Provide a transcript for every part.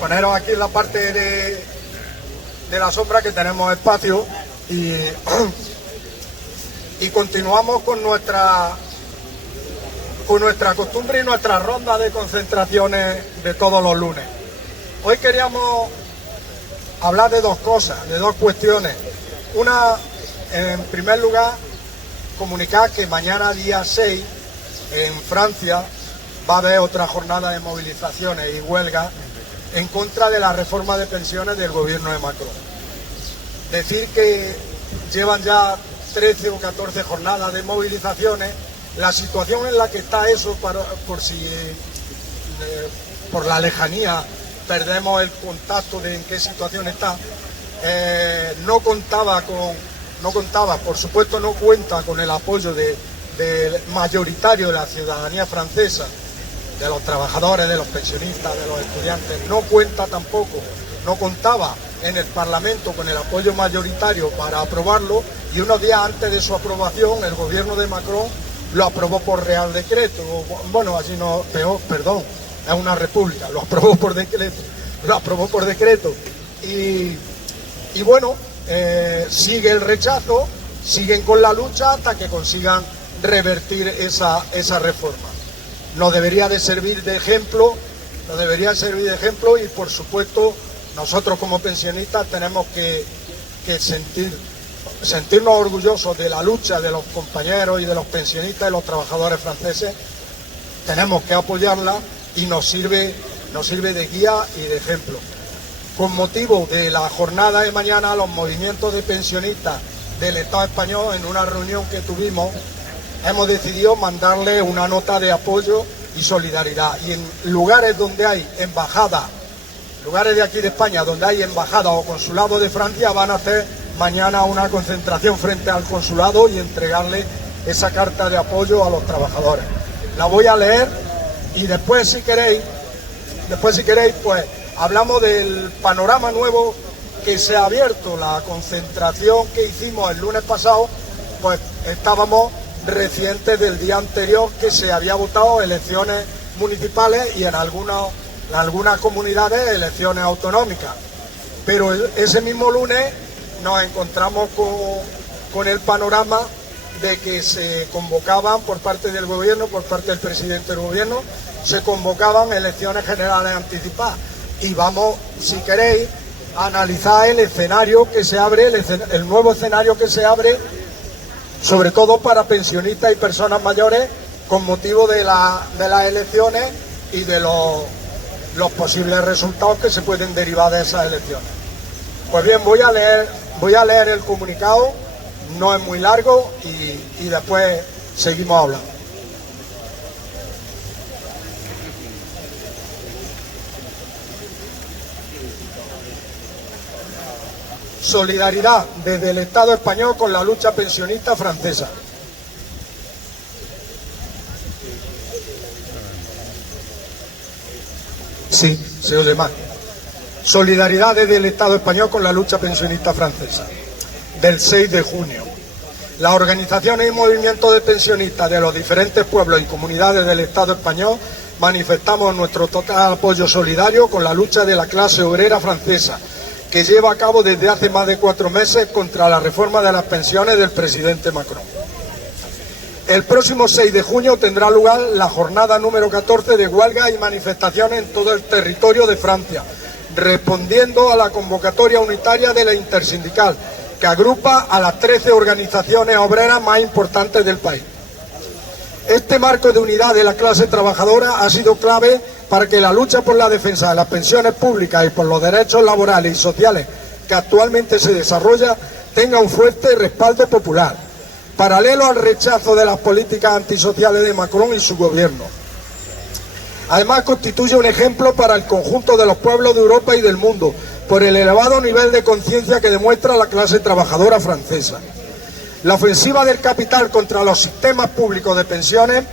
Poneros aquí en la parte de la sombra, que tenemos espacio, y continuamos con nuestra costumbre y nuestra ronda de concentraciones de todos los lunes. Hoy queríamos hablar de dos cosas, de dos cuestiones. Una, en primer lugar, comunicar que mañana, día 6, en Francia, va a haber otra jornada de movilizaciones y huelgas en contra de la reforma de pensiones del gobierno de Macron. Decir que llevan ya 13 o 14 jornadas de movilizaciones. La situación en la que está eso, por la lejanía perdemos el contacto de en qué situación está, no contaba, por supuesto no cuenta con el apoyo del mayoritario de la ciudadanía francesa, de los trabajadores, de los pensionistas, de los estudiantes. No contaba en el Parlamento con el apoyo mayoritario para aprobarlo, y unos días antes de su aprobación el gobierno de Macron lo aprobó por Real Decreto. Bueno, así no, peor, perdón, es una república, lo aprobó por decreto. Y bueno, sigue el rechazo, siguen con la lucha hasta que consigan revertir esa reforma. Nos debería de servir de ejemplo, y por supuesto nosotros como pensionistas tenemos que sentirnos orgullosos de la lucha de los compañeros y de los pensionistas y los trabajadores franceses. Tenemos que apoyarla y nos sirve de guía y de ejemplo. Con motivo de la jornada de mañana, los movimientos de pensionistas del Estado español, en una reunión que tuvimos, hemos decidido mandarle una nota de apoyo y solidaridad. Y en lugares donde hay embajada, lugares de aquí de España donde hay embajada o consulado de Francia, van a hacer mañana una concentración frente al consulado y entregarle esa carta de apoyo a los trabajadores. La voy a leer y después si queréis, pues hablamos del panorama nuevo que se ha abierto. La concentración que hicimos el lunes pasado, pues estábamos recientes del día anterior, que se había votado elecciones municipales y en algunas comunidades elecciones autonómicas. Pero ese mismo lunes nos encontramos con el panorama de que se convocaban por parte del gobierno, por parte del presidente del gobierno, se convocaban elecciones generales anticipadas. Y vamos, si queréis, a analizar el escenario que se abre, el nuevo escenario que se abre, sobre todo para pensionistas y personas mayores, con motivo de las elecciones y de los posibles resultados que se pueden derivar de esas elecciones. Pues bien, voy a leer el comunicado, no es muy largo, y después seguimos hablando. Solidaridad desde el Estado español con la lucha pensionista francesa. Sí, se oye más. Solidaridad desde el Estado español con la lucha pensionista francesa. Del 6 de junio. Las organizaciones y movimientos de pensionistas de los diferentes pueblos y comunidades del Estado español manifestamos nuestro total apoyo solidario con la lucha de la clase obrera francesa, que lleva a cabo desde hace más de 4 meses contra la reforma de las pensiones del presidente Macron. El próximo 6 de junio tendrá lugar la jornada número 14 de huelgas y manifestaciones en todo el territorio de Francia, respondiendo a la convocatoria unitaria de la Intersindical, que agrupa a las 13 organizaciones obreras más importantes del país. Este marco de unidad de la clase trabajadora ha sido clave para que la lucha por la defensa de las pensiones públicas y por los derechos laborales y sociales que actualmente se desarrolla tenga un fuerte respaldo popular, paralelo al rechazo de las políticas antisociales de Macron y su gobierno. Además, constituye un ejemplo para el conjunto de los pueblos de Europa y del mundo, por el elevado nivel de conciencia que demuestra la clase trabajadora francesa. La ofensiva del capital contra los sistemas públicos de pensiones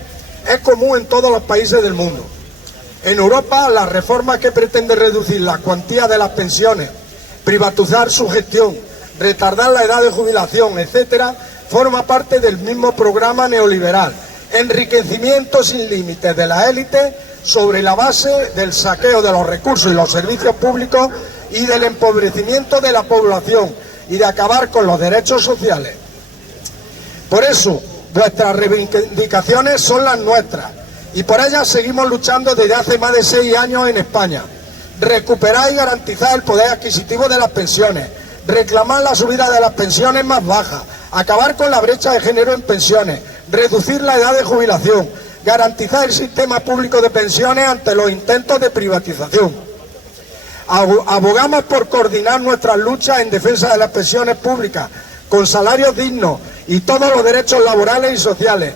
es común en todos los países del mundo. En Europa, la reforma que pretende reducir la cuantía de las pensiones, privatizar su gestión, retardar la edad de jubilación, etcétera, forma parte del mismo programa neoliberal, enriquecimiento sin límites de la élite sobre la base del saqueo de los recursos y los servicios públicos y del empobrecimiento de la población y de acabar con los derechos sociales. Por eso, vuestras reivindicaciones son las nuestras y por ellas seguimos luchando desde hace más de 6 años en España. Recuperar y garantizar el poder adquisitivo de las pensiones, reclamar la subida de las pensiones más bajas, acabar con la brecha de género en pensiones, reducir la edad de jubilación, garantizar el sistema público de pensiones ante los intentos de privatización. Abogamos por coordinar nuestras luchas en defensa de las pensiones públicas, con salarios dignos y todos los derechos laborales y sociales.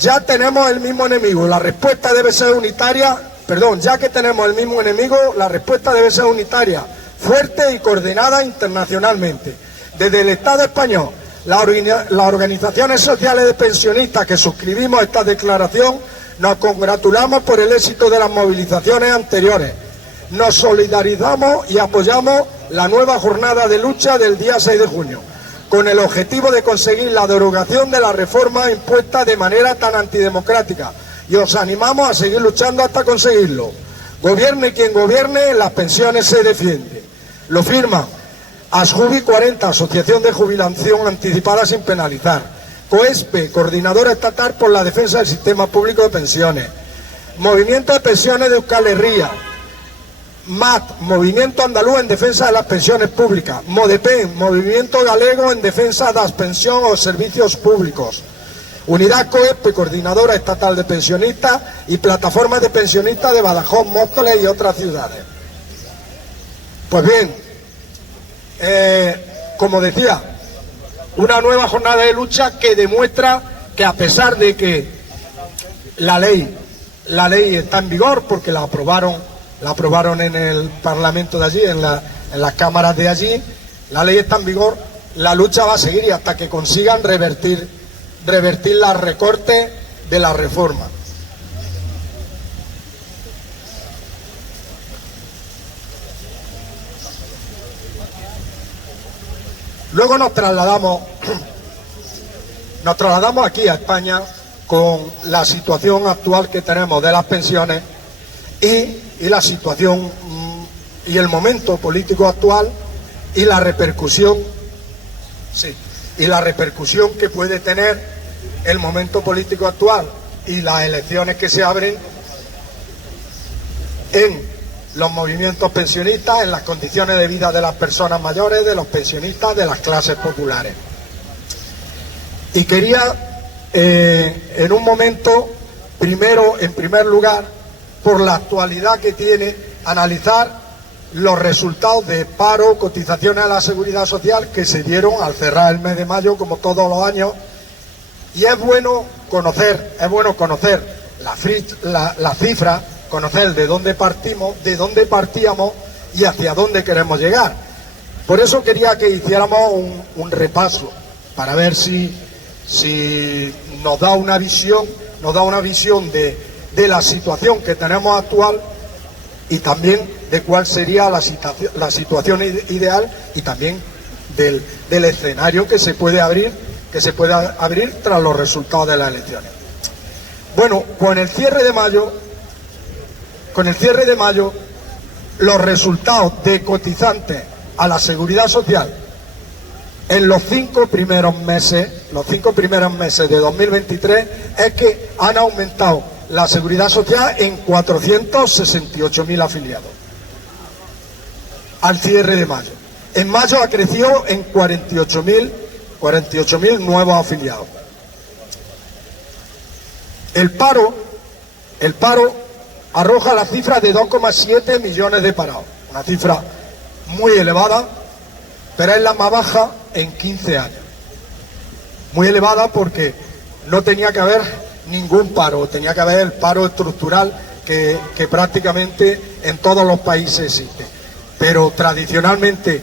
Ya tenemos el mismo enemigo, la respuesta debe ser unitaria, ya que tenemos el mismo enemigo, la respuesta debe ser unitaria, fuerte y coordinada internacionalmente. Desde el Estado español, las organizaciones sociales de pensionistas que suscribimos esta declaración, nos congratulamos por el éxito de las movilizaciones anteriores. Nos solidarizamos y apoyamos la nueva jornada de lucha del día 6 de junio, con el objetivo de conseguir la derogación de la reforma impuesta de manera tan antidemocrática, y os animamos a seguir luchando hasta conseguirlo. Gobierne quien gobierne, las pensiones se defienden. Lo firman Asjubi 40, Asociación de Jubilación Anticipada sin Penalizar; COESPE, Coordinadora Estatal por la Defensa del Sistema Público de Pensiones; Movimiento de Pensiones de Euskal Herria; MAT, Movimiento Andaluz en Defensa de las Pensiones Públicas; MODEPEN, Movimiento Galego en Defensa das Pensións o Servicios Públicos; Unidad COESPE, Coordinadora Estatal de Pensionistas; y Plataforma de Pensionistas de Badajoz, Móstoles y otras ciudades. Pues bien, como decía, una nueva jornada de lucha que demuestra que, a pesar de que la ley está en vigor, porque la aprobaron en el Parlamento de allí, en las cámaras de allí, la ley está en vigor, la lucha va a seguir y hasta que consigan revertir los recortes de la reforma. Luego nos trasladamos aquí a España con la situación actual que tenemos de las pensiones y la situación y el momento político actual y la repercusión que puede tener el momento político actual y las elecciones que se abren en los movimientos pensionistas, en las condiciones de vida de las personas mayores, de los pensionistas, de las clases populares. Y quería, en un momento, en primer lugar, por la actualidad que tiene, analizar los resultados de paro, cotizaciones a la Seguridad Social que se dieron al cerrar el mes de mayo, como todos los años. Y es bueno conocer la cifra, conocer de dónde partíamos y hacia dónde queremos llegar. Por eso quería que hiciéramos un repaso para ver si nos da una visión de la situación que tenemos actual y también de cuál sería la situación ideal y también del escenario que se puede abrir tras los resultados de las elecciones. Bueno, con el cierre de mayo, los resultados de cotizantes a la Seguridad Social en los 5 primeros meses de 2023 es que han aumentado la Seguridad Social en 468.000 afiliados al cierre de mayo. En mayo ha crecido en 48.000 nuevos afiliados. El paro arroja la cifra de 2,7 millones de parados, una cifra muy elevada, pero es la más baja en 15 años. Muy elevada porque no tenía que haber ningún paro, tenía que haber el paro estructural que prácticamente en todos los países existe. Pero tradicionalmente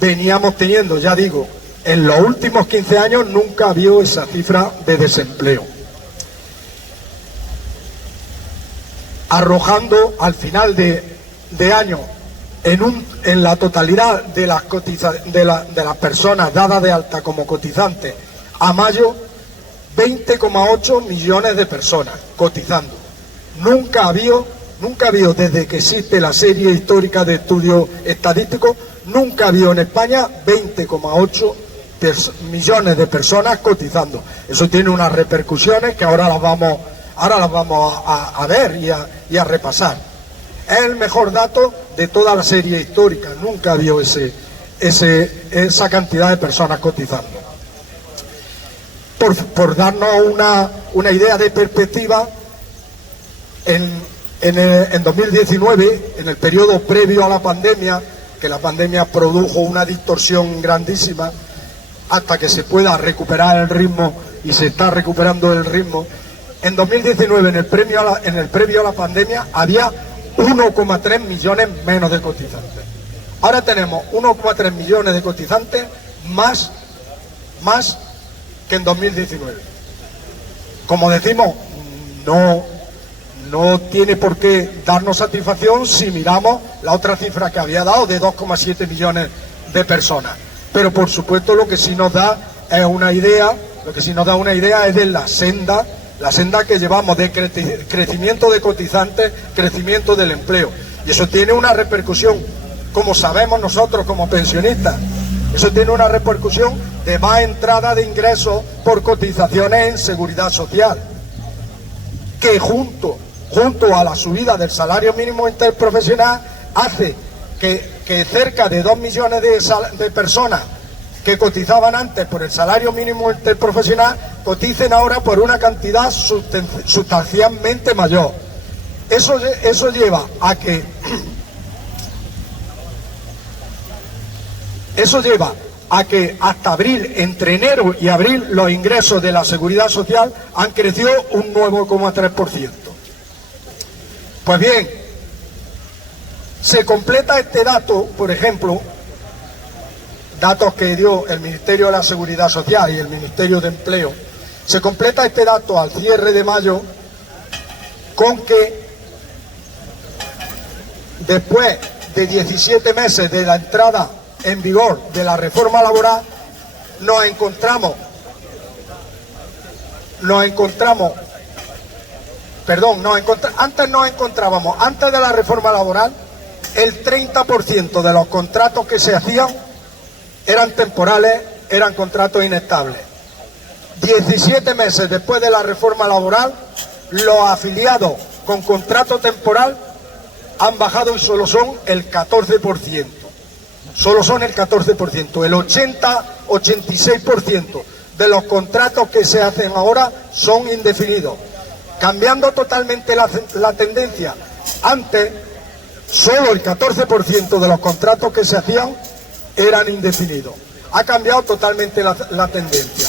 veníamos teniendo, ya digo, en los últimos 15 años nunca ha habido esa cifra de desempleo. Arrojando al final de año en la totalidad de las personas dadas de alta como cotizantes a mayo, 20,8 millones de personas cotizando. nunca ha habido, desde que existe la serie histórica de estudios estadísticos, nunca ha habido en España 20,8 millones de personas cotizando. Eso tiene unas repercusiones que ahora las vamos a ver y a repasar. Es el mejor dato de toda la serie histórica, nunca ha habido esa cantidad de personas cotizando. Por darnos una idea de perspectiva, en 2019, en el periodo previo a la pandemia, que la pandemia produjo una distorsión grandísima, hasta que se pueda recuperar el ritmo, y se está recuperando el ritmo, en 2019, en el previo a la pandemia, había 1,3 millones menos de cotizantes. Ahora tenemos 1,3 millones de cotizantes más que en 2019. Como decimos, no tiene por qué darnos satisfacción si miramos la otra cifra que había dado de 2,7 millones de personas. Pero por supuesto lo que sí nos da es una idea, es de la senda que llevamos de crecimiento de cotizantes, crecimiento del empleo. Y eso tiene una repercusión, como sabemos nosotros como pensionistas, eso tiene una repercusión de más entrada de ingresos por cotizaciones en seguridad social, que junto a la subida del salario mínimo interprofesional hace que cerca de 2 millones de personas que cotizaban antes por el salario mínimo interprofesional coticen ahora por una cantidad sustancialmente mayor. Eso lleva a que hasta abril, entre enero y abril, los ingresos de la Seguridad Social han crecido un 9,3%. Pues bien, se completa este dato, por ejemplo, datos que dio el Ministerio de la Seguridad Social y el Ministerio de Empleo, se completa este dato al cierre de mayo con que después de 17 meses de la entrada en vigor de la reforma laboral, antes de la reforma laboral, el 30% de los contratos que se hacían eran temporales, eran contratos inestables. 17 meses después de la reforma laboral, los afiliados con contrato temporal han bajado y solo son el 14%. Solo son el 14%. El 86% de los contratos que se hacen ahora son indefinidos. Cambiando totalmente la tendencia. Antes, solo el 14% de los contratos que se hacían eran indefinidos. Ha cambiado totalmente la tendencia.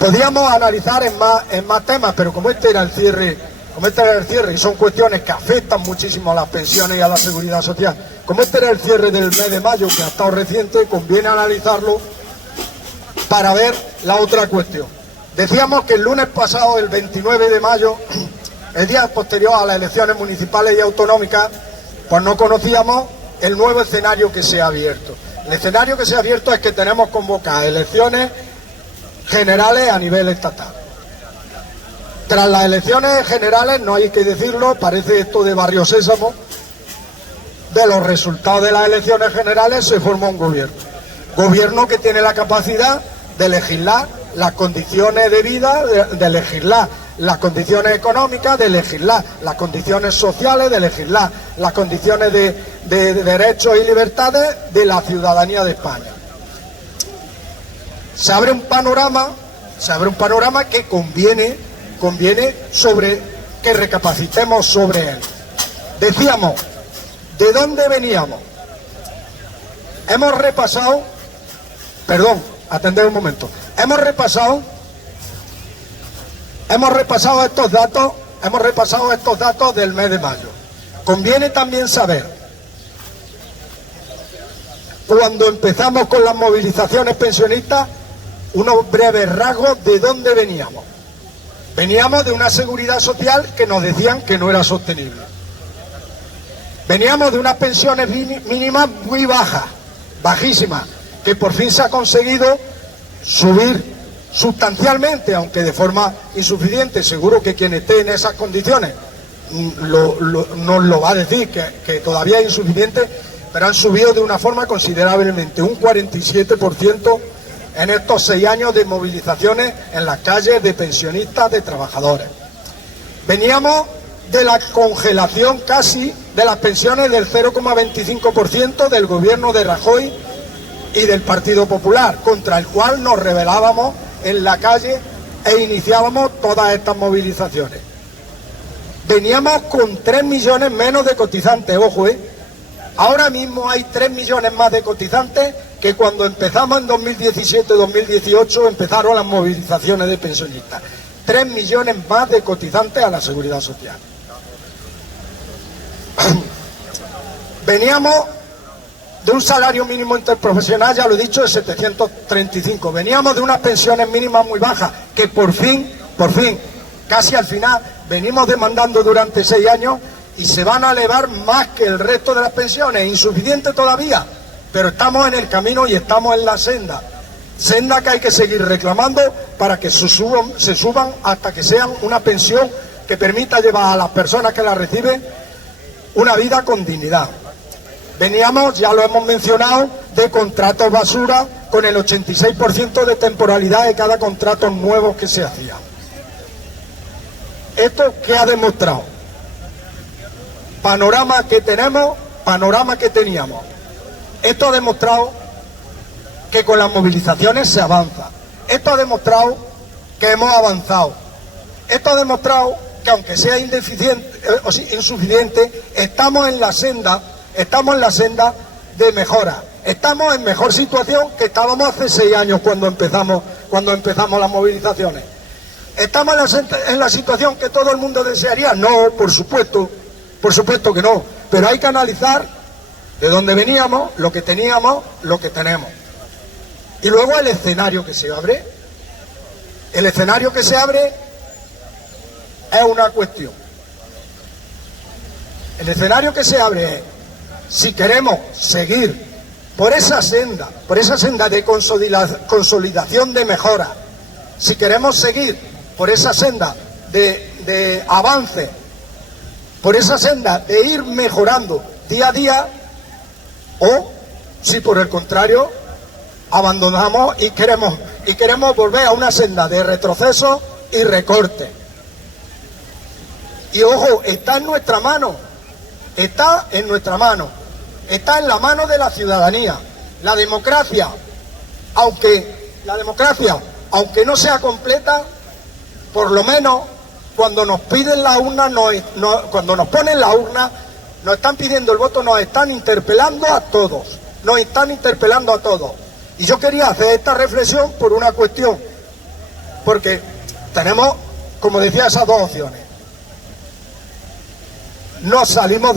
Podíamos analizar en más temas, pero como este era el cierre y son cuestiones que afectan muchísimo a las pensiones y a la seguridad social, como este era el cierre del mes de mayo, que ha estado reciente, conviene analizarlo para ver la otra cuestión. Decíamos que el lunes pasado, el 29 de mayo, el día posterior a las elecciones municipales y autonómicas, pues no conocíamos el nuevo escenario que se ha abierto. El escenario que se ha abierto es que tenemos convocadas elecciones generales a nivel estatal. Tras las elecciones generales, no hay que decirlo, parece esto de Barrio Sésamo, de los resultados de las elecciones generales se forma un gobierno que tiene la capacidad de legislar las condiciones de vida, de legislar las condiciones económicas, de legislar las condiciones sociales, de legislar las condiciones de derechos y libertades de la ciudadanía de España. Se abre un panorama que conviene sobre que recapacitemos sobre él. Decíamos, ¿de dónde veníamos? Hemos repasado estos datos del mes de mayo. Conviene también saber, cuando empezamos con las movilizaciones pensionistas, unos breves rasgos de dónde veníamos. Veníamos de una seguridad social que nos decían que no era sostenible. Veníamos de unas pensiones mínimas muy bajas, bajísimas, que por fin se ha conseguido subir sustancialmente, aunque de forma insuficiente. Seguro que quien esté en esas condiciones nos lo va a decir, que todavía es insuficiente, pero han subido de una forma considerablemente, un 47% en estos 6 años de movilizaciones en las calles de pensionistas, de trabajadores. Veníamos de la congelación casi de las pensiones del 0,25% del gobierno de Rajoy y del Partido Popular, contra el cual nos rebelábamos en la calle e iniciábamos todas estas movilizaciones. Veníamos con 3 millones menos de cotizantes, ojo, ahora mismo hay 3 millones más de cotizantes que cuando empezamos en 2017-2018 empezaron las movilizaciones de pensionistas. 3 millones más de cotizantes a la Seguridad Social. Veníamos de un salario mínimo interprofesional, ya lo he dicho, de 735. Veníamos de unas pensiones mínimas muy bajas, que por fin, casi al final, venimos demandando durante 6 años y se van a elevar más que el resto de las pensiones. Insuficiente todavía, pero estamos en el camino y estamos en la senda que hay que seguir reclamando para que se suban hasta que sean una pensión que permita llevar a las personas que la reciben una vida con dignidad. Veníamos, ya lo hemos mencionado, de contratos basura con el 86% de temporalidad de cada contrato nuevo que se hacía. ¿Esto qué ha demostrado? Panorama que tenemos, panorama que teníamos. Esto ha demostrado que con las movilizaciones se avanza. Esto ha demostrado que hemos avanzado. Esto ha demostrado que aunque sea insuficiente, estamos en la senda de mejora. Estamos en mejor situación que estábamos hace 6 años cuando empezamos las movilizaciones. ¿Estamos en la situación que todo el mundo desearía? No, por supuesto que no. Pero hay que analizar de dónde veníamos, lo que teníamos, lo que tenemos. Y luego el escenario que se abre. El escenario que se abre es una cuestión. El escenario que se abre es, si queremos seguir por esa senda de consolidación de mejora, si queremos seguir por esa senda de avance, por esa senda de ir mejorando día a día, o si por el contrario abandonamos y queremos volver a una senda de retroceso y recorte. Y ojo, está en nuestra mano, está en la mano de la ciudadanía. La democracia, aunque no sea completa, por lo menos cuando nos piden la urna, cuando nos ponen la urna, nos están pidiendo el voto, nos están interpelando a todos. Y yo quería hacer esta reflexión por una cuestión, porque tenemos, como decía, esas dos opciones. Nos salimos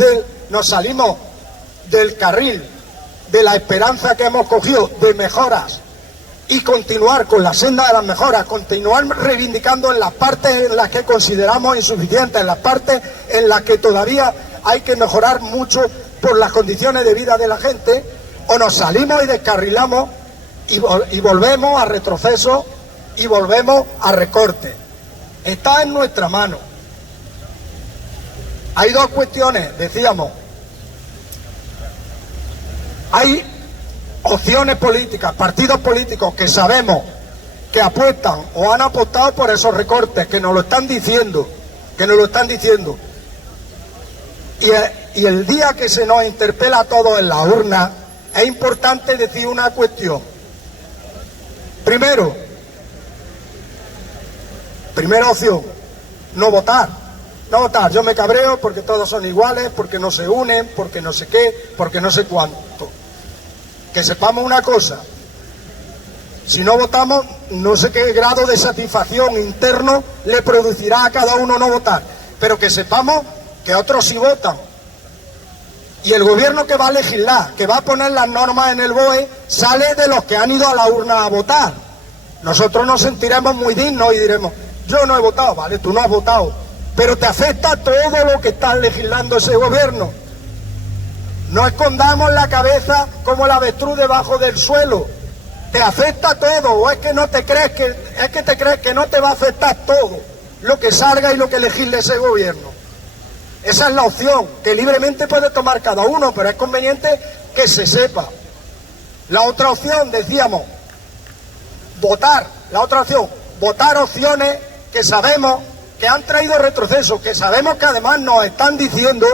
del carril de la esperanza que hemos cogido de mejoras y continuar con la senda de las mejoras, continuar reivindicando en las partes en las que consideramos insuficientes, en las partes en las que todavía hay que mejorar mucho por las condiciones de vida de la gente, o nos salimos y descarrilamos y volvemos a retroceso y volvemos a recorte. Está en nuestra mano. Hay dos cuestiones, decíamos. Hay opciones políticas, partidos políticos que sabemos que apuestan o han apostado por esos recortes, que nos lo están diciendo. Y el día que se nos interpela a todos en la urna, es importante decir una cuestión. Primera opción, no votar. Yo me cabreo porque todos son iguales, porque no se unen, porque no sé qué, porque no sé cuánto. Que sepamos una cosa, si no votamos, no sé qué grado de satisfacción interno le producirá a cada uno no votar, pero que sepamos que otros sí votan. Y el gobierno que va a legislar, que va a poner las normas en el BOE, sale de los que han ido a la urna a votar. Nosotros nos sentiremos muy dignos y diremos, yo no he votado, vale, tú no has votado, pero te afecta todo lo que está legislando ese gobierno. No escondamos la cabeza como el avestruz debajo del suelo. ¿Te afecta todo o es que no te crees que no te va a afectar todo lo que salga y lo que legisle ese gobierno? Esa es la opción que libremente puede tomar cada uno, pero es conveniente que se sepa. La otra opción, decíamos, votar. La otra opción, votar opciones que sabemos que han traído retroceso, que sabemos que además nos están diciendo.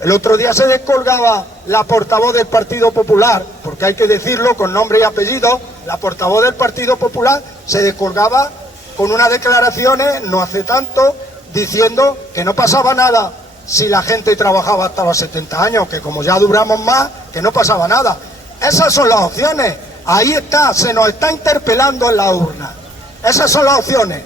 El otro día se descolgaba la portavoz del Partido Popular, porque hay que decirlo con nombre y apellido, la portavoz del Partido Popular se descolgaba con unas declaraciones no hace tanto diciendo que no pasaba nada si la gente trabajaba hasta los 70 años, que como ya duramos más, que no pasaba nada. Esas son las opciones, ahí está, se nos está interpelando en la urna. Esas son las opciones.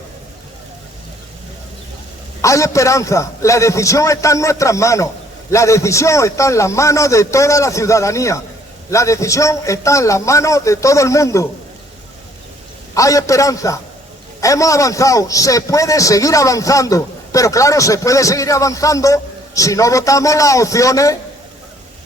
Hay esperanza, la decisión está en nuestras manos. La decisión está en las manos de toda la ciudadanía. La decisión está en las manos de todo el mundo. Hay esperanza. Hemos avanzado. Se puede seguir avanzando. Pero claro, se puede seguir avanzando si no votamos las opciones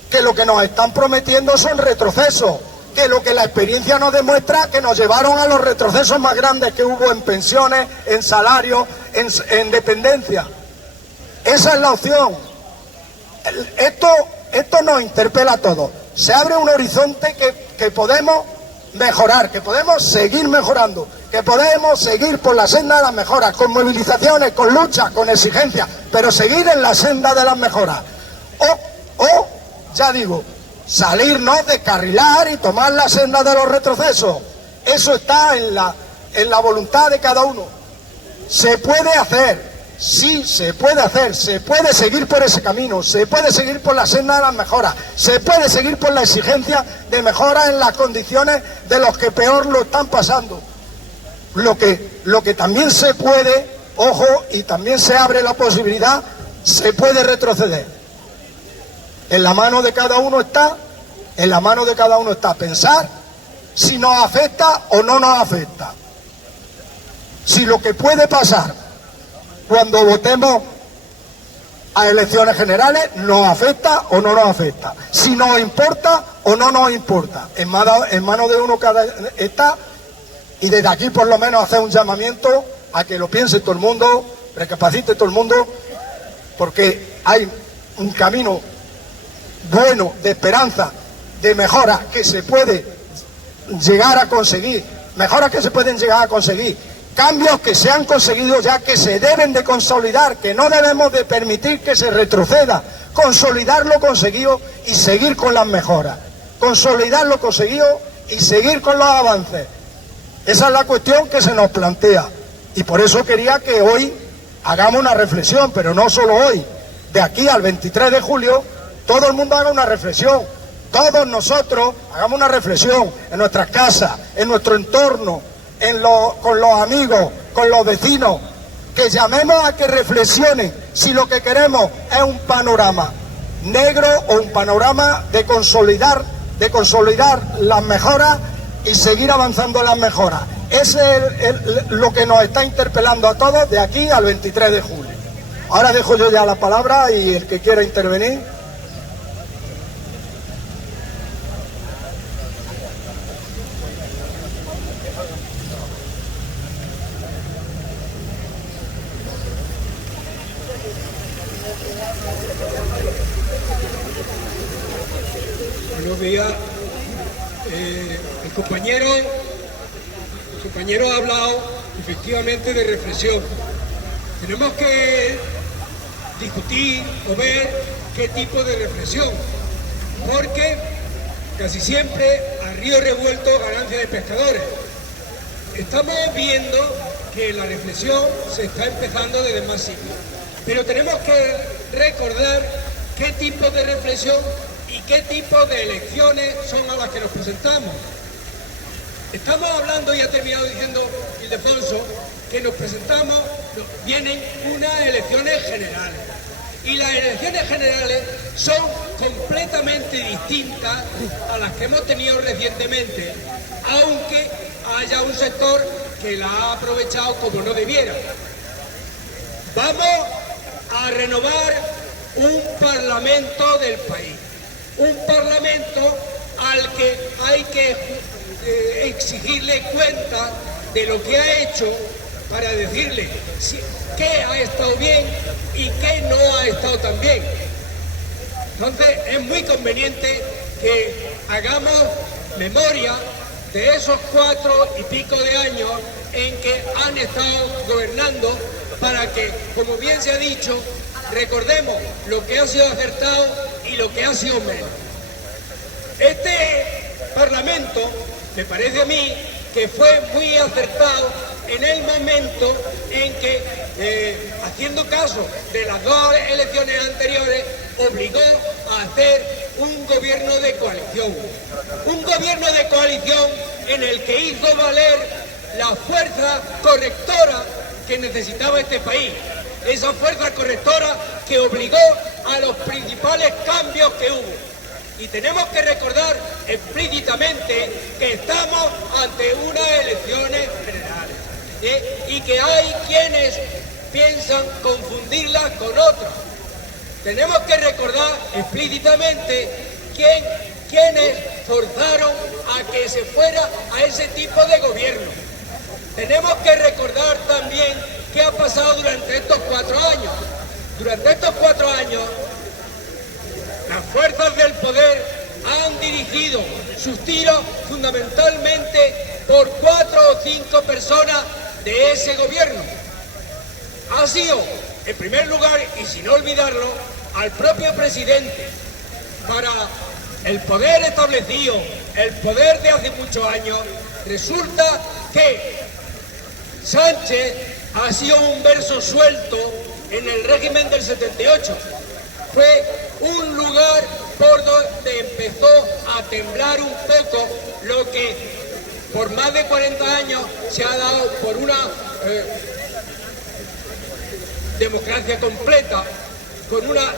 que lo que nos están prometiendo son retrocesos. Que lo que la experiencia nos demuestra que nos llevaron a los retrocesos más grandes que hubo en pensiones, en salarios, en dependencia. Esa es la opción. Esto nos interpela a todos. Se abre un horizonte que podemos mejorar, que podemos seguir mejorando, que podemos seguir por la senda de las mejoras, con movilizaciones, con luchas, con exigencias, pero seguir en la senda de las mejoras. O ya digo, salirnos, descarrilar y tomar la senda de los retrocesos. Eso está en la voluntad de cada uno. Se puede hacer. Sí, se puede hacer, se puede seguir por ese camino, se puede seguir por la senda de las mejoras, se puede seguir por la exigencia de mejora en las condiciones de los que peor lo están pasando. Lo que también se puede, ojo, y también se abre la posibilidad, se puede retroceder. En la mano de cada uno está, pensar si nos afecta o no nos afecta. Si lo que puede pasar cuando votemos a elecciones generales nos afecta o no nos afecta, si nos importa o no nos importa. En manos de uno cada está, y desde aquí por lo menos hacer un llamamiento a que lo piense todo el mundo, recapacite todo el mundo, porque hay un camino bueno de esperanza, de mejora que se puede llegar a conseguir, mejoras que se pueden llegar a conseguir. Cambios que se han conseguido ya, que se deben de consolidar, que no debemos de permitir que se retroceda. Consolidar lo conseguido y seguir con las mejoras. Consolidar lo conseguido y seguir con los avances. Esa es la cuestión que se nos plantea. Y por eso quería que hoy hagamos una reflexión, pero no solo hoy. De aquí al 23 de julio, todo el mundo haga una reflexión. Todos nosotros hagamos una reflexión en nuestras casas, en nuestro entorno, con los amigos, con los vecinos, que llamemos a que reflexionen si lo que queremos es un panorama negro o un panorama de consolidar las mejoras y seguir avanzando en las mejoras. Ese es lo que nos está interpelando a todos de aquí al 23 de julio. Ahora dejo yo ya la palabra y el que quiera intervenir. Buenos días. El compañero ha hablado efectivamente de reflexión. Tenemos que discutir o ver qué tipo de reflexión, porque casi siempre a río revuelto ganancia de pescadores. Estamos viendo que la reflexión se está empezando desde más sitios, pero tenemos que recordar qué tipo de reflexión y qué tipo de elecciones son a las que nos presentamos. Estamos hablando, y ha terminado diciendo Ildefonso, que nos vienen unas elecciones generales. Y las elecciones generales son completamente distintas a las que hemos tenido recientemente, aunque haya un sector que la ha aprovechado como no debiera. Vamos a renovar un parlamento del país. Un parlamento al que hay que exigirle cuenta de lo que ha hecho para decirle qué ha estado bien y qué no ha estado tan bien. Entonces es muy conveniente que hagamos memoria de esos 4 y pico de años en que han estado gobernando, para que, como bien se ha dicho, recordemos lo que ha sido acertado y lo que ha sido menos. Este Parlamento, me parece a mí, que fue muy acertado en el momento en que, haciendo caso de las 2 elecciones anteriores, obligó a hacer un gobierno de coalición. Un gobierno de coalición en el que hizo valer la fuerza correctora que necesitaba este país. Esa fuerza correctora que obligó a los principales cambios que hubo. Y tenemos que recordar explícitamente que estamos ante unas elecciones generales, y que hay quienes piensan confundirlas con otras. Tenemos que recordar explícitamente quienes forzaron a que se fuera a ese tipo de gobierno. Tenemos que recordar también qué ha pasado durante estos 4 años. Durante estos 4 años, las fuerzas del poder han dirigido sus tiros fundamentalmente por 4 o 5 personas de ese gobierno. Ha sido, en primer lugar, y sin olvidarlo, al propio presidente. Para el poder establecido, el poder de hace muchos años, resulta que Sánchez ha sido un verso suelto en el régimen del 78. Fue un lugar por donde empezó a temblar un poco lo que por más de 40 años se ha dado por una democracia completa, con una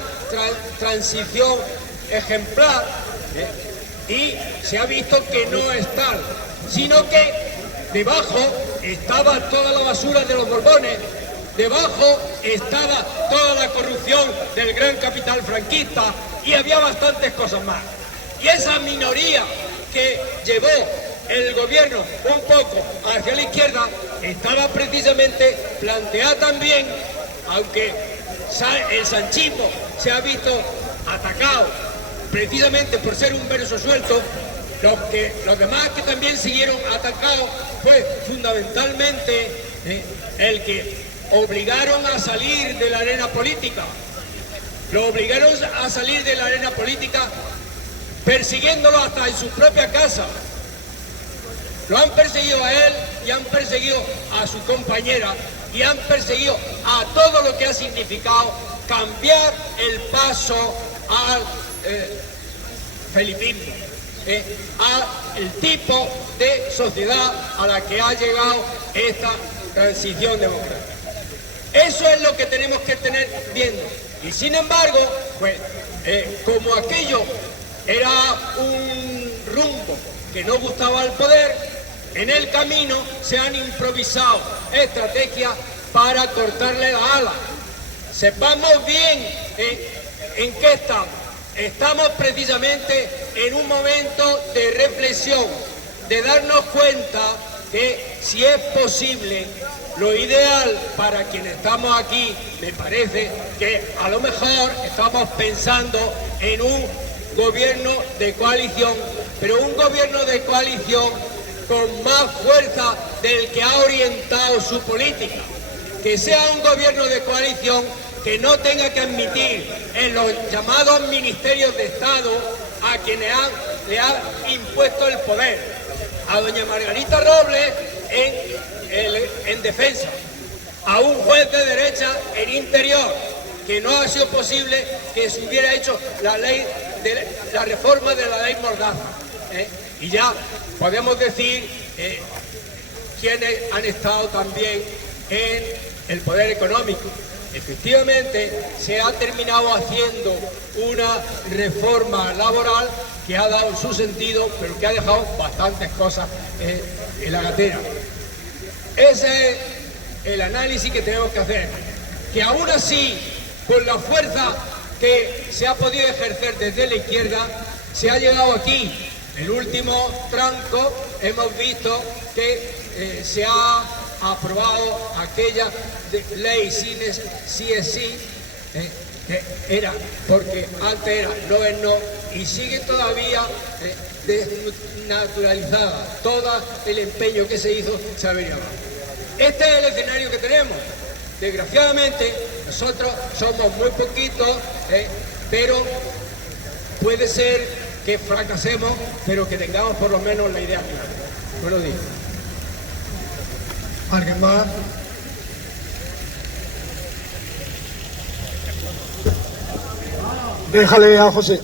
transición ejemplar, y se ha visto que no es tal, sino que debajo estaba toda la basura de los Borbones, debajo estaba toda la corrupción del gran capital franquista, y había bastantes cosas más. Y esa minoría que llevó el gobierno un poco hacia la izquierda estaba precisamente planteada también, aunque el sanchismo se ha visto atacado precisamente por ser un verso suelto, los demás que también siguieron atacados fue fundamentalmente el que obligaron a salir de la arena política. Lo obligaron a salir de la arena política persiguiéndolo hasta en su propia casa. Lo han perseguido a él y han perseguido a su compañera y han perseguido a todo lo que ha significado cambiar el paso al felipismo, al tipo de sociedad a la que ha llegado esta transición democrática. Eso es lo que tenemos que tener viendo. Y sin embargo, pues, como aquello era un rumbo que no gustaba al poder, en el camino se han improvisado estrategias para cortarle la ala. Sepamos bien en qué estamos. Estamos precisamente en un momento de reflexión, de darnos cuenta que si es posible, lo ideal para quienes estamos aquí, me parece que a lo mejor estamos pensando en un gobierno de coalición, pero un gobierno de coalición con más fuerza del que ha orientado su política. Que sea un gobierno de coalición que no tenga que admitir en los llamados ministerios de Estado a quienes le han impuesto el poder. A doña Margarita Robles en defensa, a un juez de derecha en interior, que no ha sido posible que se hubiera hecho la reforma de la ley Mordaza. Y ya podemos decir quienes han estado también en el poder económico. Efectivamente, se ha terminado haciendo una reforma laboral que ha dado su sentido, pero que ha dejado bastantes cosas en la gatera. Ese es el análisis que tenemos que hacer, que aún así, con la fuerza que se ha podido ejercer desde la izquierda, se ha llegado aquí, el último tranco, hemos visto que se ha aprobado aquella ley sí es sí, que era, porque antes era no es no, y sigue todavía desnaturalizada. Todo el empeño que se hizo se ha venido abajo. Este es el escenario que tenemos. Desgraciadamente, nosotros somos muy poquitos, pero puede ser que fracasemos, pero que tengamos por lo menos la idea clara. Buenos días. ¿Alguien más? Déjale a José.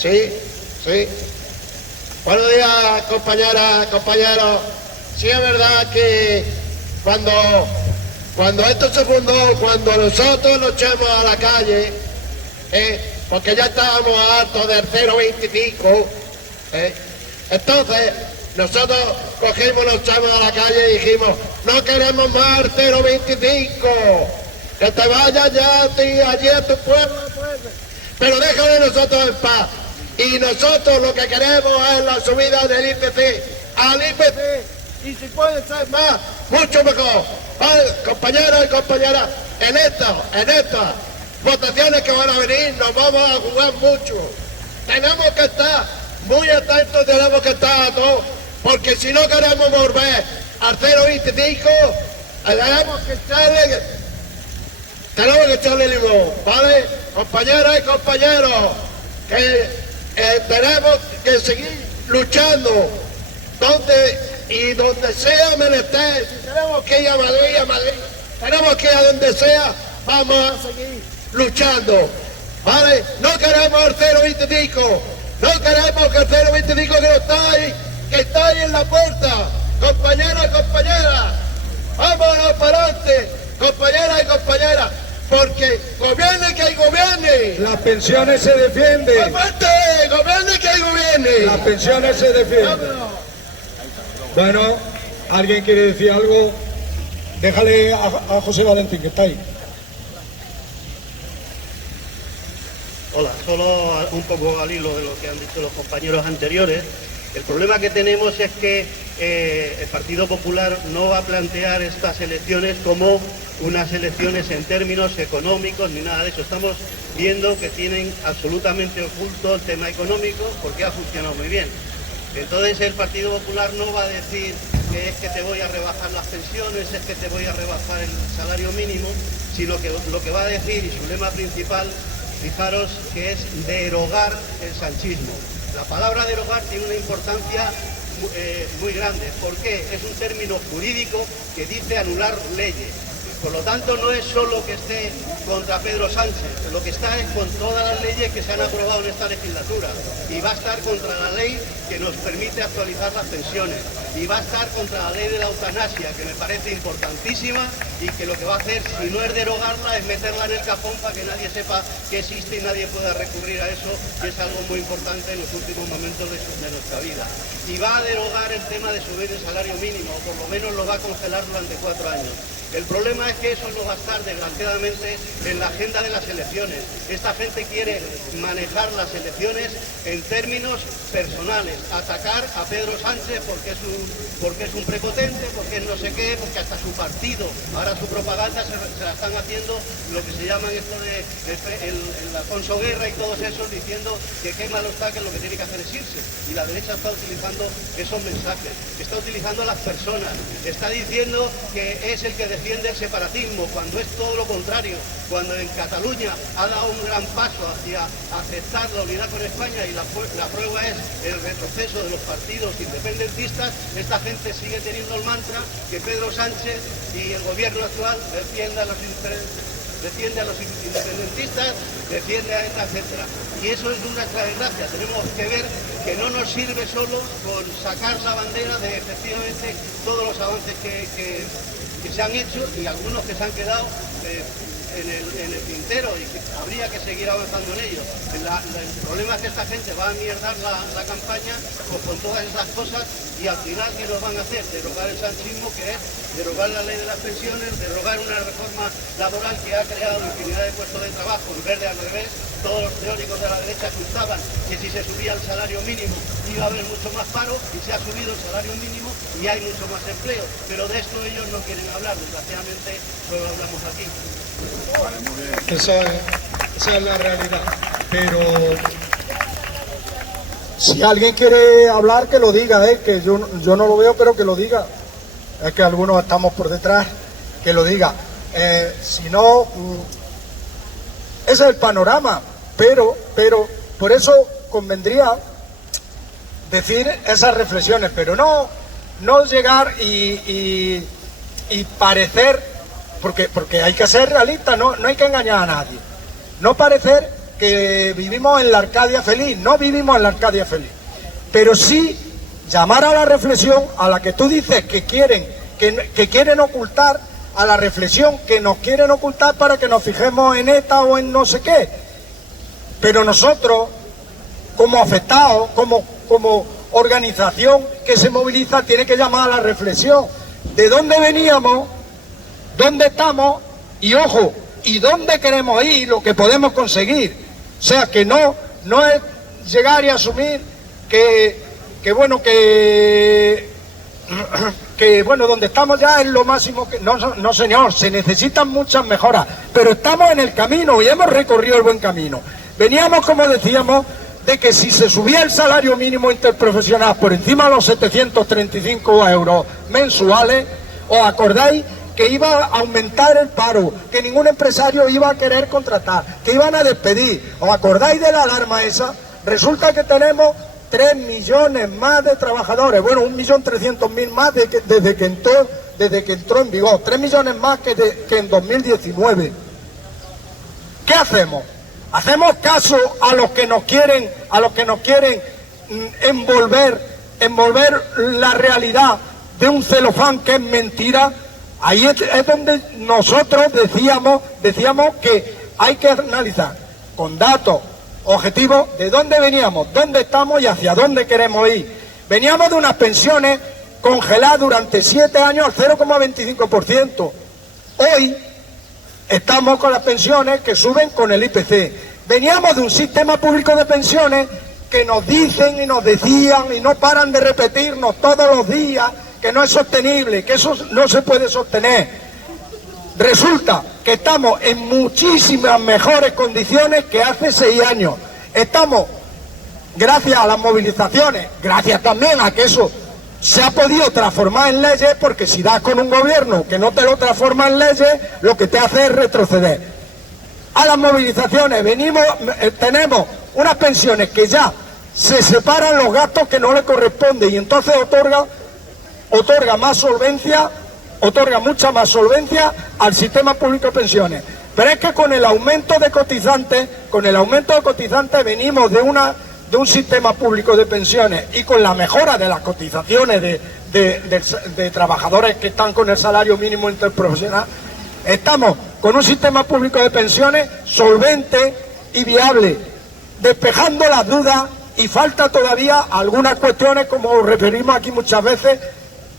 Sí, sí. Buenos días, compañeras, compañeros. Sí, es verdad que cuando esto se fundó, cuando nosotros nos echamos a la calle, porque ya estábamos hartos del 0,25, entonces nosotros cogimos, nos echamos a la calle y dijimos, no queremos más 0,25, que te vayas ya allí a tu pueblo, pero déjale nosotros en paz. Y nosotros lo que queremos es la subida del IPC al IPC, y si puede ser más, mucho mejor. Vale, compañeros y compañeras, en estas votaciones que van a venir nos vamos a jugar mucho. Tenemos que estar muy atentos, tenemos que estar a todos, porque si no queremos volver al 0,25, tenemos que echarle limón, ¿vale? Compañeras y compañeros, que tenemos que seguir luchando donde sea menester. Si tenemos que ir a Madrid, tenemos que ir a donde sea, vamos a seguir luchando, ¿vale? No queremos el 0,25, no queremos que el 0,25 que está ahí en la puerta. Compañeras y compañeras, vámonos para adelante, compañeras y compañeras, porque gobierne que hay gobierne. Las pensiones se defienden. ¡Aparte! ¡Gobierne que hay gobierne! Las pensiones se defienden. ¡Vámonos! Bueno, ¿alguien quiere decir algo? Déjale a José Valentín, que está ahí. Hola, solo un poco al hilo de lo que han dicho los compañeros anteriores. El problema que tenemos es que el Partido Popular no va a plantear estas elecciones como unas elecciones en términos económicos ni nada de eso. Estamos viendo que tienen absolutamente oculto el tema económico porque ha funcionado muy bien. Entonces el Partido Popular no va a decir que es que te voy a rebajar las pensiones, es que te voy a rebajar el salario mínimo, sino que lo que va a decir, y su lema principal, fijaros, que es derogar el sanchismo. La palabra derogar tiene una importancia muy grande. ¿Por qué? Es un término jurídico que dice anular leyes. Por lo tanto, no es solo que esté contra Pedro Sánchez, lo que está es con todas las leyes que se han aprobado en esta legislatura. Y va a estar contra la ley que nos permite actualizar las pensiones. Y va a estar contra la ley de la eutanasia, que me parece importantísima y que lo que va a hacer, si no es derogarla, es meterla en el cajón para que nadie sepa que existe y nadie pueda recurrir a eso, que es algo muy importante en los últimos momentos de nuestra vida. Y va a derogar el tema de subir el salario mínimo, o por lo menos lo va a congelar durante 4 años. El problema es que eso no va a estar, desgraciadamente, en la agenda de las elecciones. Esta gente quiere manejar las elecciones en términos personales, atacar a Pedro Sánchez porque es un prepotente, porque es no sé qué, porque hasta su partido, ahora su propaganda se la están haciendo lo que se llaman esto de el Alfonso Guerra y todos esos, diciendo que qué malo está, que lo que tiene que hacer es irse. Y la derecha está utilizando esos mensajes, está utilizando a las personas, está diciendo que es el que defiende el separatismo, cuando es todo lo contrario, cuando en Cataluña ha dado un gran paso hacia aceptar la unidad con España y la prueba es el retroceso de los partidos independentistas. Esta gente sigue teniendo el mantra que Pedro Sánchez y el gobierno actual defiende a los independentistas, defiende a ETA, etcétera. Y eso es una desgracia. Tenemos que ver que no nos sirve solo con sacar la bandera de efectivamente todos los avances que se han hecho y algunos que se han quedado en el tintero y que habría que seguir avanzando en ello. El problema es que esta gente va a mierdar la campaña pues, con todas esas cosas y al final ¿qué nos van a hacer? Derogar el sanchismo, que es derogar la ley de las pensiones, derogar una reforma laboral que ha creado infinidad de puestos de trabajo, en vez de al revés. Todos los teóricos de la derecha apuntaban que si se subía el salario mínimo iba a haber mucho más paro y se ha subido el salario mínimo y hay mucho más empleo. Pero de esto ellos no quieren hablar, desgraciadamente solo hablamos aquí. Esa es la realidad. Pero si alguien quiere hablar, que lo diga, que yo no lo veo, pero que lo diga. Es que algunos estamos por detrás, que lo diga. Si no, ese es el panorama. Pero por eso convendría decir esas reflexiones, pero no llegar y parecer, porque hay que ser realistas, no hay que engañar a nadie. No parecer que vivimos en la Arcadia feliz, no vivimos en la Arcadia feliz, pero sí llamar a la reflexión, a la que tú dices que quieren ocultar, a la reflexión que nos quieren ocultar para que nos fijemos en ETA o en no sé qué. Pero nosotros, como afectados, como organización que se moviliza, tiene que llamar a la reflexión de dónde veníamos, dónde estamos y, ojo, y dónde queremos ir, lo que podemos conseguir. O sea, que no es llegar y asumir que donde estamos ya es lo máximo que... No, señor, se necesitan muchas mejoras, pero estamos en el camino y hemos recorrido el buen camino. Veníamos, como decíamos, de que si se subía el salario mínimo interprofesional por encima de los 735 euros mensuales, ¿os acordáis que iba a aumentar el paro, que ningún empresario iba a querer contratar, que iban a despedir? ¿Os acordáis de la alarma esa? Resulta que tenemos 3 millones más de trabajadores, bueno, 1.300.000 más desde que entró en vigor, 3 millones más que en 2019. ¿Qué hacemos? ¿Hacemos caso a los que nos quieren envolver la realidad de un celofán que es mentira? Ahí es donde nosotros decíamos que hay que analizar con datos objetivos de dónde veníamos, dónde estamos y hacia dónde queremos ir. Veníamos de unas pensiones congeladas durante 7 años al 0,25%. Hoy estamos con las pensiones que suben con el IPC. Veníamos de un sistema público de pensiones que nos dicen y nos decían y no paran de repetirnos todos los días que no es sostenible, que eso no se puede sostener. Resulta que estamos en muchísimas mejores condiciones que hace 6 años. Estamos, gracias a las movilizaciones, gracias también a que eso se ha podido transformar en leyes, porque si das con un gobierno que no te lo transforma en leyes, lo que te hace es retroceder. A las movilizaciones tenemos unas pensiones que ya se separan los gastos que no le corresponden y entonces otorga más solvencia, otorga mucha más solvencia al sistema público de pensiones. Pero es que con el aumento de cotizantes, venimos de un sistema público de pensiones y con la mejora de las cotizaciones de trabajadores que están con el salario mínimo interprofesional, estamos con un sistema público de pensiones solvente y viable, despejando las dudas, y falta todavía algunas cuestiones, como referimos aquí muchas veces,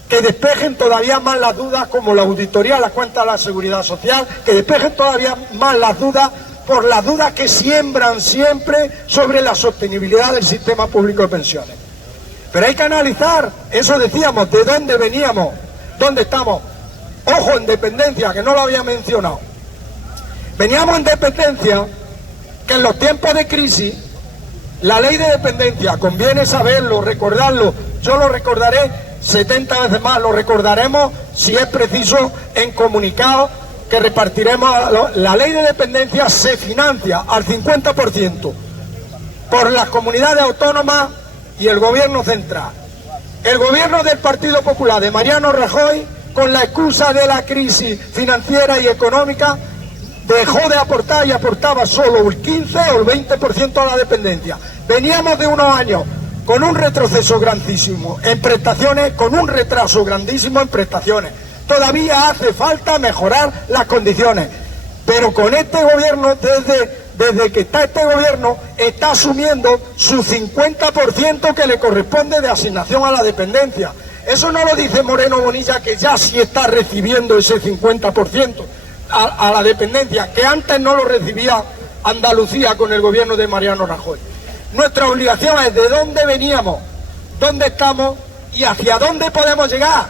que despejen todavía más las dudas, como la auditoría a las cuentas de la Seguridad Social, que despejen todavía más las dudas por las dudas que siembran siempre sobre la sostenibilidad del sistema público de pensiones. Pero hay que analizar, eso decíamos, de dónde veníamos, dónde estamos. Ojo, en dependencia, que no lo había mencionado. Veníamos en dependencia, que en los tiempos de crisis, la ley de dependencia, conviene saberlo, recordarlo, yo lo recordaré 70 veces más, lo recordaremos si es preciso en comunicados que repartiremos. La ley de dependencia se financia al 50% por las comunidades autónomas y el gobierno central. El gobierno del Partido Popular de Mariano Rajoy, con la excusa de la crisis financiera y económica, dejó de aportar y aportaba solo el 15 o el 20% a la dependencia. Veníamos de unos años con un retroceso grandísimo en prestaciones, con un retraso grandísimo en prestaciones. Todavía hace falta mejorar las condiciones. Pero con este gobierno, desde que está este gobierno, está asumiendo su 50% que le corresponde de asignación a la dependencia. Eso no lo dice Moreno Bonilla, que ya sí está recibiendo ese 50% a la dependencia, que antes no lo recibía Andalucía con el gobierno de Mariano Rajoy. Nuestra obligación es de dónde veníamos, dónde estamos y hacia dónde podemos llegar.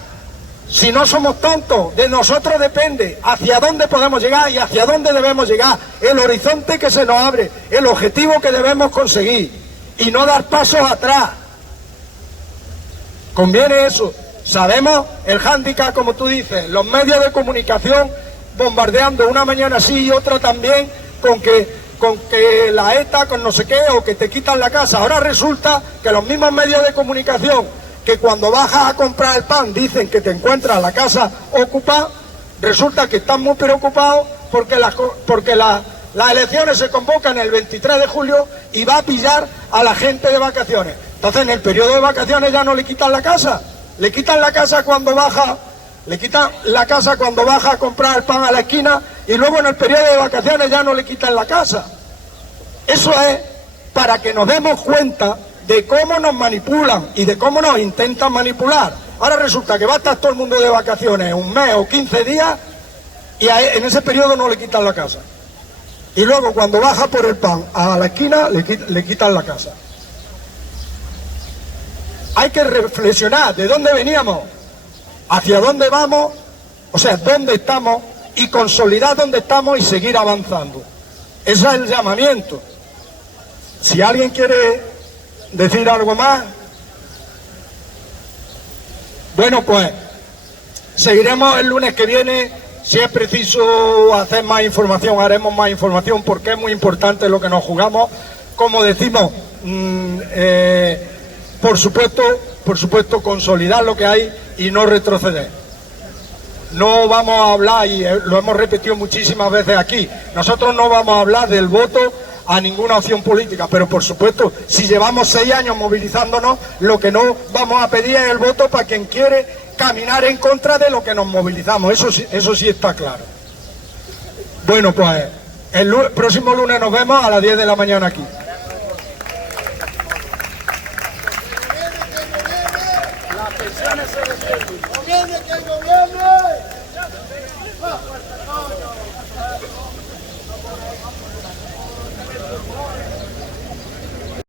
Si no somos tontos, de nosotros depende hacia dónde podemos llegar y hacia dónde debemos llegar, el horizonte que se nos abre, el objetivo que debemos conseguir y no dar pasos atrás. Conviene eso. Sabemos el hándicap, como tú dices, los medios de comunicación bombardeando una mañana sí y otra también con que la ETA, con no sé qué, o que te quitan la casa. Ahora resulta que los mismos medios de comunicación que cuando bajas a comprar el pan dicen que te encuentras la casa ocupada, resulta que están muy preocupados porque las elecciones se convocan el 23 de julio y va a pillar a la gente de vacaciones. Entonces en el periodo de vacaciones ya no le quitan la casa, le quitan la casa cuando baja, a comprar el pan a la esquina y luego en el periodo de vacaciones ya no le quitan la casa. Eso es para que nos demos cuenta de cómo nos manipulan y de cómo nos intentan manipular. Ahora resulta que va a estar todo el mundo de vacaciones un mes o 15 días y en ese periodo no le quitan la casa. Y luego cuando baja por el pan a la esquina le quitan la casa. Hay que reflexionar de dónde veníamos, hacia dónde vamos, o sea, dónde estamos y consolidar dónde estamos y seguir avanzando. Ese es el llamamiento. Si alguien quiere decir algo más, bueno, pues seguiremos el lunes que viene. Si es preciso hacer más información, haremos más información porque es muy importante lo que nos jugamos. Como decimos, por supuesto consolidar lo que hay y no retroceder. No vamos a hablar, y lo hemos repetido muchísimas veces aquí, nosotros no vamos a hablar del voto a ninguna opción política, pero por supuesto, si llevamos 6 años movilizándonos, lo que no vamos a pedir es el voto para quien quiere caminar en contra de lo que nos movilizamos, eso sí está claro. Bueno, pues el próximo lunes nos vemos a las 10 de la mañana aquí. ¡Gobierno que gobierno!